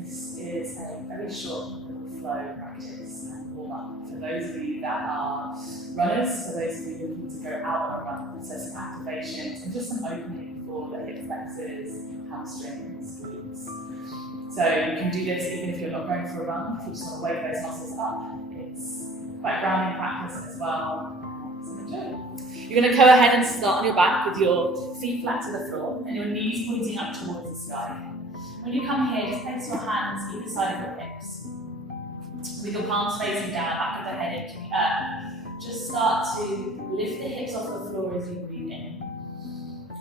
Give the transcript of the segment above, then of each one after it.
This is a very short flow practice and warm up. For those of you that are runners, for those of you looking to go out on a run, so some activations and just some opening for the hip flexors, hamstrings, glutes. So you can do this even if you're not going for a run, if you just want to wake those muscles up. It's quite grounding practice as well. So enjoy. You're going to go ahead and start on your back with your feet flat to the floor and your knees pointing up towards the sky. When you come here, just place your hands either side of your hips. With your palms facing down, back of the head into the earth. Just start to lift the hips off the floor as you breathe in.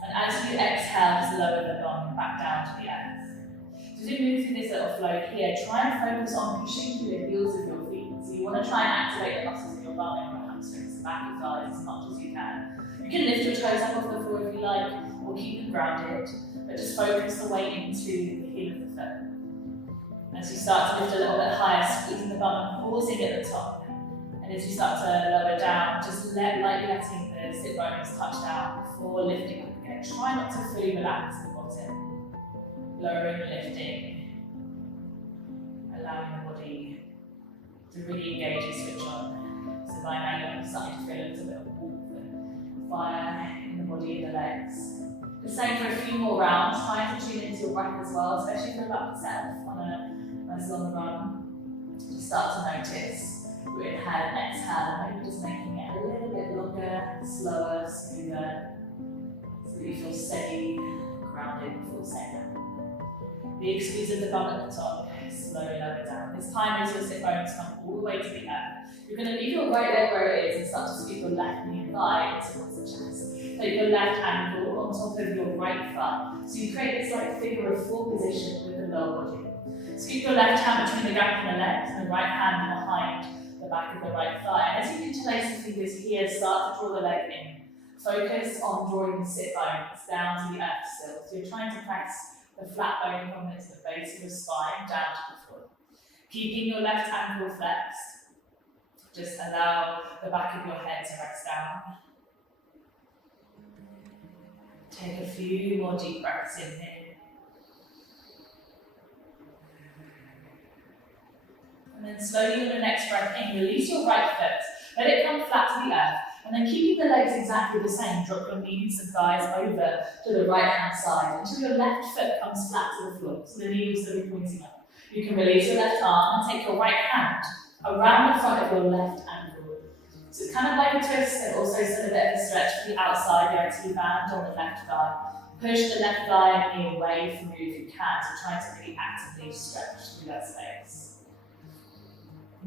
And as you exhale, just lower the bum back down to the earth. So as you move through this little flow here, try and focus on pushing through the heels of your feet. So you want to try and activate the muscles in your bum and your hamstrings, the back of thighs as much as you can. You can lift your toes up off the floor if you like, or keep them grounded, but just focus the weight into the heel of the foot. As you start to lift a little bit higher, squeezing the bum and pausing at the top. And as you start to lower down, just lightly letting the sit bones touch down before lifting up again. Try not to fully relax the bottom. Lowering and lifting. Allowing the body to really engage and switch on. So by now you're starting to feel a little bit of warmth and fire in the body and the legs. The same for a few more rounds, trying to tune into your breath as well, especially if you're about yourself on a nice long run. Just start to notice your inhale and exhale, maybe just making it a little bit longer, slower, smoother, so that you feel steady, grounded before saying that. Big squeeze of the bum at the top, slowly lower down. This time as your sit bones come all the way to the earth. You're going to leave your right leg where it is and start to scoop your left knee and thigh towards the chest. Take your left ankle on top of your right thigh. So you create this like figure of four position with the lower body. Scoop your left hand between the gap in the legs and the right hand behind the back of the right thigh. And as you interlace the fingers here, start to draw the leg in. Focus on drawing the sit bones down to the earth still. So you're trying to press the flat bone prominent to the base of your spine down to the floor. Keeping your left ankle flexed. Just allow the back of your head to rest down. Take a few more deep breaths in here. And then slowly with the next breath in, release your right foot. Let it come flat to the earth. And then keeping the legs exactly the same, drop your knees and thighs over to the right hand side until your left foot comes flat to the floor. So the knee will still be pointing up. You can release your left arm and take your right hand around the front of your left ankle. So it's kind of like a twist and also still a bit of a stretch for the outside, the IT band on the left thigh. Push the left thigh and knee away from you if you can, so try to really actively stretch through that space.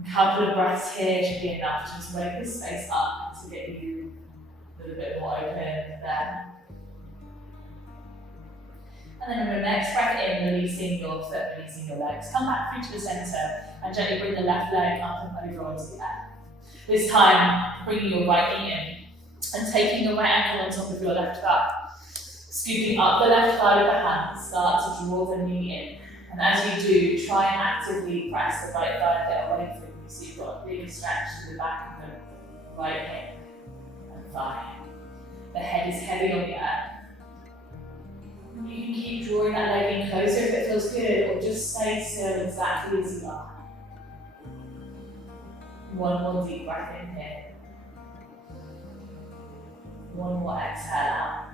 A couple of breaths here should be enough to just wake the space up to get you a little bit more open there. And then with the next breath in, releasing your foot, releasing your legs. Come back through to the centre and gently bring the left leg up and over onto the earth. This time, bringing your right knee in and taking your right ankle on top of your left thigh. Scooping up the left thigh with the hand, start to draw the knee in. And as you do, try and actively press the right thigh a bit away from you so you've got a really stretch to the back of the right hip and thigh. The head is heavy on the earth. And you can keep drawing that leg in closer if it feels good, or just stay still exactly as you are. One more deep breath in here. One more exhale out.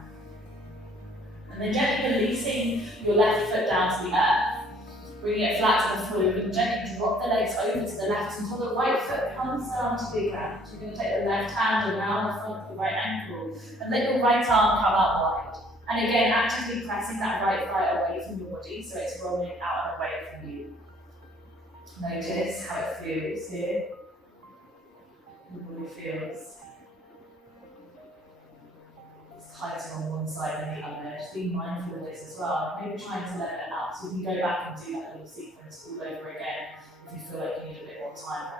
And then gently releasing your left foot down to the earth. Bringing it flat to the floor. You can gently drop the legs over to the left until the right foot comes down to the ground. You're going to take the left hand around the front of the right ankle and let your right arm come out wide. And again, actively pressing that right thigh away from your body so it's rolling out and away from you. Notice how it feels here. The body feels it's tighter on one side than the other. Just being mindful of this as well. Maybe trying to level it out so you can go back and do that little sequence all over again if you feel like you need a bit more time.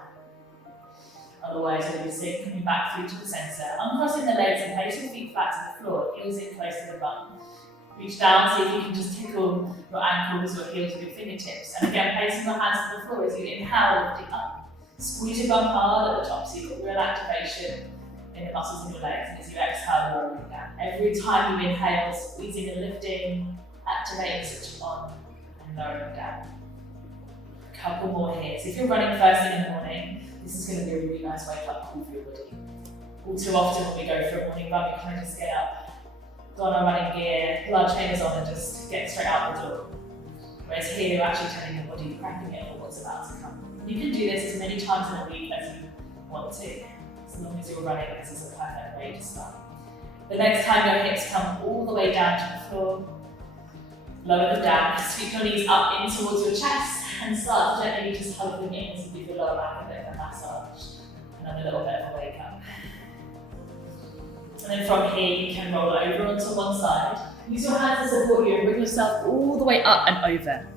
Otherwise, when you sit, coming back through to the centre, uncrossing the legs and place your feet flat to the floor, heels in close to the bum. Reach down, see if you can just tickle your ankles or heels with your fingertips. And again, placing your hands to the floor as you inhale, lifting up. Squeeze your bum hard at the top so you've got real activation in the muscles in your legs. And as you exhale, lowering down. Every time you inhale, squeezing and lifting, activating, switching on, and lowering down. Couple more here. So if you're running first thing in the morning, this is going to be a really nice wake up call for your body. All too often when we go for a morning run, we kind of just get up, got our running gear, blood trainers on, and just get straight out the door. Whereas here you're actually telling your body, prepping it for what's about to come. You can do this as many times in a week as you want to, as long as you're running. This is a perfect way to start. The next time your hips come all the way down to the floor, lower them down, sweep your knees up in towards your chest, and start gently just hugging in to give your lower back a bit of a massage and then a little bit of a wake up. And then from here you can roll over onto one side. Use your hands to support you and bring yourself all the way up and over.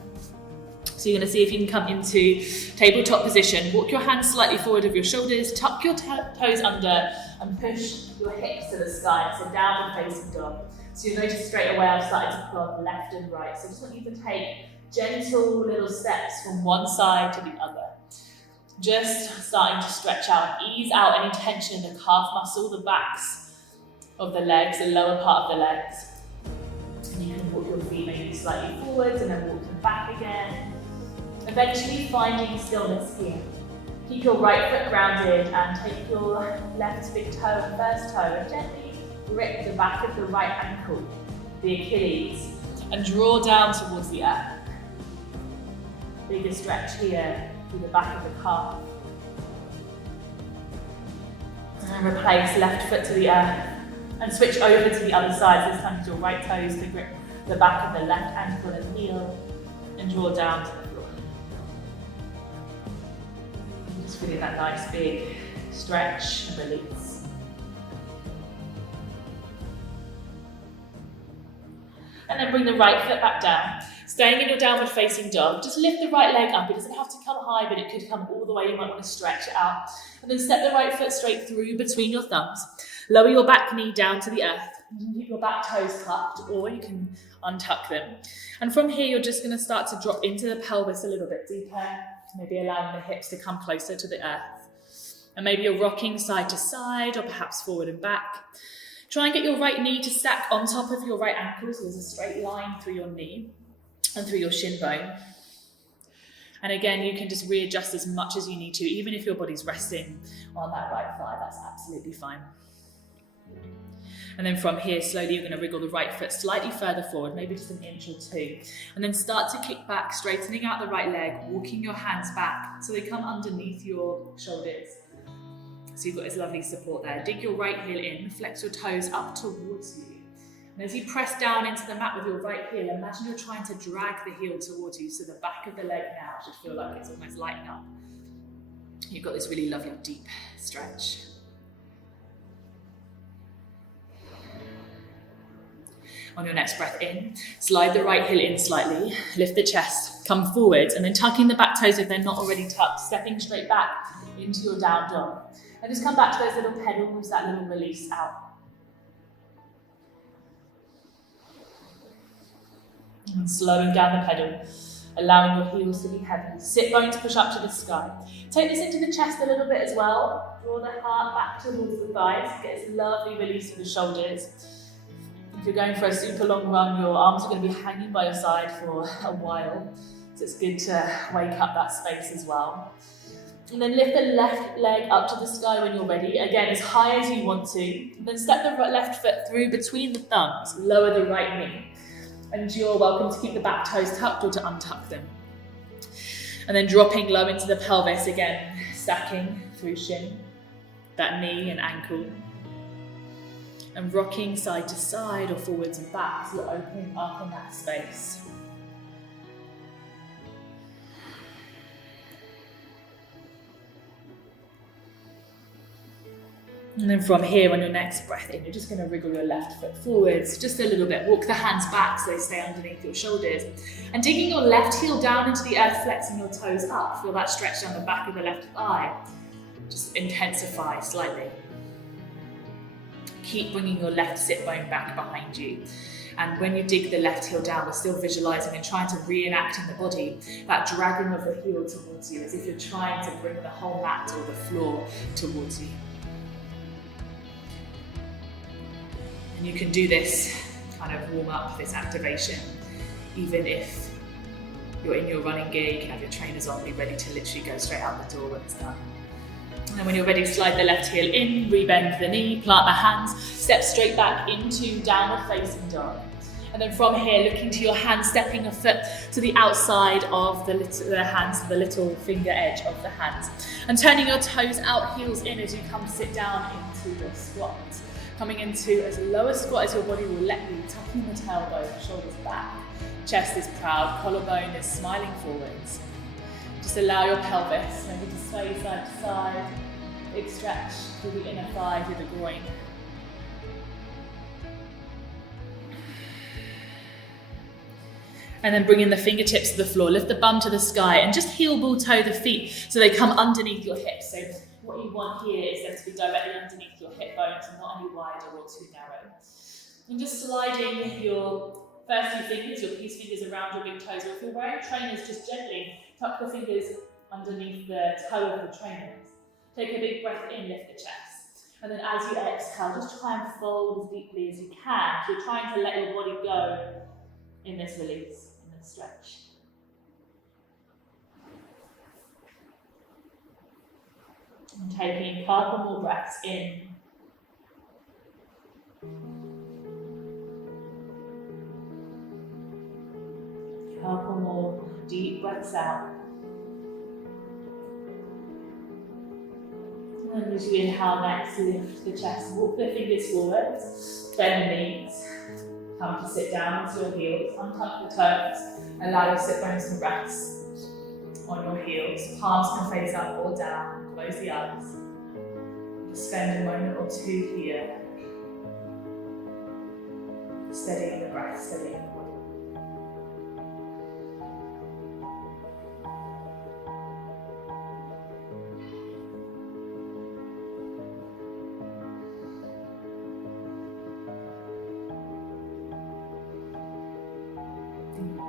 So you're going to see if you can come into tabletop position. Walk your hands slightly forward of your shoulders, tuck your toes under and push your hips to the sky. So downward facing dog. So you'll notice straight away I've started to plod left and right. So I just want you to take gentle little steps from one side to the other. Just starting to stretch out and ease out any tension in the calf muscle, the backs of the legs, the lower part of the legs. And you can walk your feet maybe slightly forwards and then walk them back again. Eventually finding stillness here. Keep your right foot grounded and take your left big toe and first toe and gently grip the back of the right ankle, the Achilles, and draw down towards the earth. Bigger stretch here through the back of the calf. And replace left foot to the earth and switch over to the other side. This time use your right toes to grip the back of the left ankle and heel and draw down to the floor. And just feeling that nice big stretch and release. And then bring the right foot back down. Staying in your downward facing dog, just lift the right leg up. It doesn't have to come high, but it could come all the way. You might want to stretch it out. And then step the right foot straight through between your thumbs. Lower your back knee down to the earth. You can keep your back toes tucked, or you can untuck them. And from here, you're just going to start to drop into the pelvis a little bit deeper, maybe allowing the hips to come closer to the earth. And maybe you're rocking side to side, or perhaps forward and back. Try and get your right knee to stack on top of your right ankle, so there's a straight line through your knee and through your shin bone. And again, you can just readjust as much as you need to, even if your body's resting on that right thigh, that's absolutely fine. And then from here, slowly you're going to wriggle the right foot slightly further forward, maybe just an inch or two. And then start to kick back, straightening out the right leg, walking your hands back so they come underneath your shoulders. So you've got this lovely support there. Dig your right heel in, flex your toes up towards you. And as you press down into the mat with your right heel, imagine you're trying to drag the heel towards you, so the back of the leg now should feel like it's almost lighting up. You've got this really lovely deep stretch. On your next breath in, slide the right heel in slightly, lift the chest, come forwards, and then tucking the back toes if they're not already tucked, stepping straight back into your down dog. And just come back to those little pedals, that little release out. And slowing down the pedal, allowing your heels to be heavy. Sit bones push up to the sky. Take this into the chest a little bit as well. Draw the heart back towards the thighs. Get this lovely release of the shoulders. If you're going for a super long run, your arms are going to be hanging by your side for a while. So it's good to wake up that space as well. And then lift the left leg up to the sky when you're ready. Again, as high as you want to. And then step the left foot through between the thumbs. Lower the right knee. And you're welcome to keep the back toes tucked or to untuck them. And then dropping low into the pelvis again, stacking through shin, that knee and ankle. And rocking side to side or forwards and back, so you're opening up in that space. And then from here, on your next breath in, you're just going to wriggle your left foot forwards just a little bit. Walk the hands back so they stay underneath your shoulders. And digging your left heel down into the earth, flexing your toes up. Feel that stretch down the back of the left thigh. Just intensify slightly. Keep bringing your left sit bone back behind you. And when you dig the left heel down, we're still visualizing and trying to reenact in the body that dragging of the heel towards you, as if you're trying to bring the whole mat or the floor towards you. And you can do this kind of warm up, this activation, even if you're in your running gear, you can have your trainers on, be ready to literally go straight out the door when it's done. And then when you're ready, slide the left heel in, rebend the knee, plant the hands, step straight back into downward facing dog. And then from here, looking to your hand, stepping a foot to the outside of the hands, to the little finger edge of the hands. And turning your toes out, heels in as you come to sit down into your squat. Coming into as low a squat as your body will let you, tucking the tailbone, shoulders back. Chest is proud, collarbone is smiling forwards. Just allow your pelvis maybe to sway side to side. Big stretch through the inner thigh, through the groin. And then bring in the fingertips to the floor, lift the bum to the sky and just heel ball toe the feet so they come underneath your hips. So what you want here is them to be directly underneath your hip bones and not any wider or too narrow. And just sliding your first few fingers, your peace fingers around your big toes. Or if you're wearing trainers, just gently tuck the fingers underneath the toe of the trainers. Take a big breath in, lift the chest. And then as you exhale, just try and fold as deeply as you can. So you're trying to let your body go in this release, in this stretch. And taking a couple more breaths in. Couple more deep breaths out. And as you inhale next, lift the chest, walk the fingers forward, bend the knees, come to sit down onto your heels, untuck the toes, allow your sit bones to rest on your heels. Palms can face up or down, close the eyes. Just spend a moment or two here, steadying the breath, steadying the body.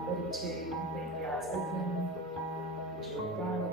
Ready to make the eyes open, jaw round,